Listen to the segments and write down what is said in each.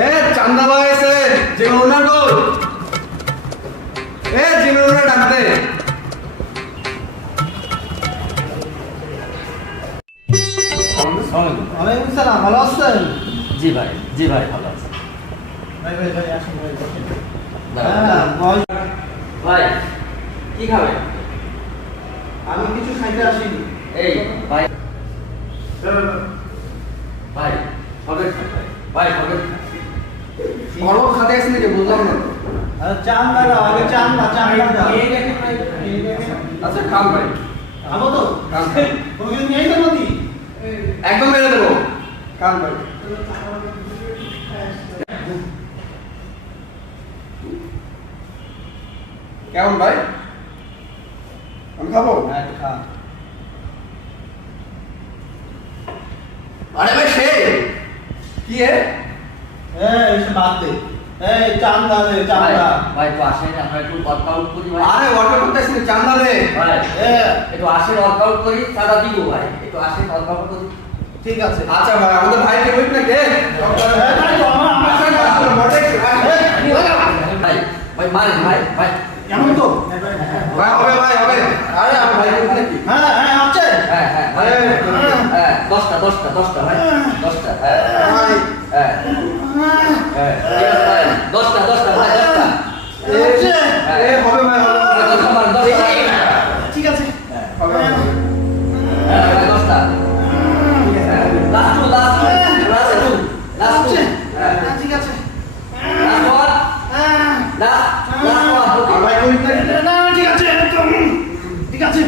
এ চান্দা ভাই এসে জিমের ওনার গো এ জিমের ওনার ডাকতে ওয়ালাইকুম সালাম, ভালো আছেন? জি ভাই ভালো আছে। ভাই আসুন ভাই। ভাই কি খাবে? আমি কিছু খাইতে আসিনি। এই ভাই ভাই হবে ভাই হবে বড় খাতে আসেনি কে বুঝলাম না চান দাদা, আগে চান দাদা। আচ্ছা খাম ভাই খাবো তো? খাম তুমি কিন্তু নিয়ে যাবো নাকি? একদম মেরে দেবো খাম ভাই কেমন ভাই আমি খাবো হ্যাঁ, খা। আরে ভাই সে কি এ এসে বাদ দে। চান দাদা, চান ভাই দাদা। ভাই তো আসেন আমরা একটু ওয়ার্কআউট করি ভাই। আরে ওয়াটার করতে আসেনি চান্দা রে ভাই একটু আসেন ওয়ার্কআউট করি সাদা দিব ভাই একটু আসেন ওয়ার্কআউট করি। ঠিক আছে। আচ্ছা ভাই আমাদের ভাইকে বলি না কে তাই তো, আমার- ভাই ভাই মারেন ভাই এমন তো? ভাই হবে আরে আমার ভাইকে বলি নাকি হ্যাঁ, আছে। হ্যাঁ দশটা ভাই দশটা ভাই দশটা ভাই দশটা আছে। এ হবে ভাই হবে দশটা মার দশটা ঠিক আছে। হবে দশটা লাস্ট টু আছে। ঠিক আছে। আর ভাই কই না, ঠিক আছে, একদম ঠিক আছে।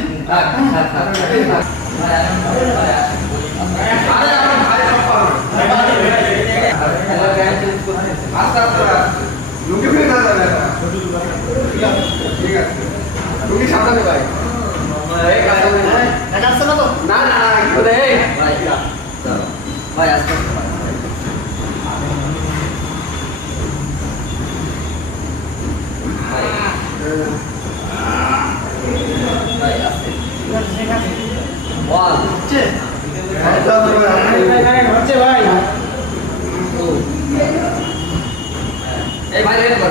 আরে আমার ভাই সব পারবে আস্তে লুঙ্গি ফেলে না যাবে ঠিক আছে লুঙ্গি সাবধানে ভাই এই কাছে দেখাচ্ছে না তো? না কি করে ভাই আস্তে ভাই আস্তে ওয়ান হচ্ছে? ভাই হচ্ছে ভাই। টু এই ভাই রেড কর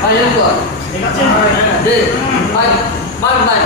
ভাই রেড কর ঠিক আছে। দে ভাই মার ভাই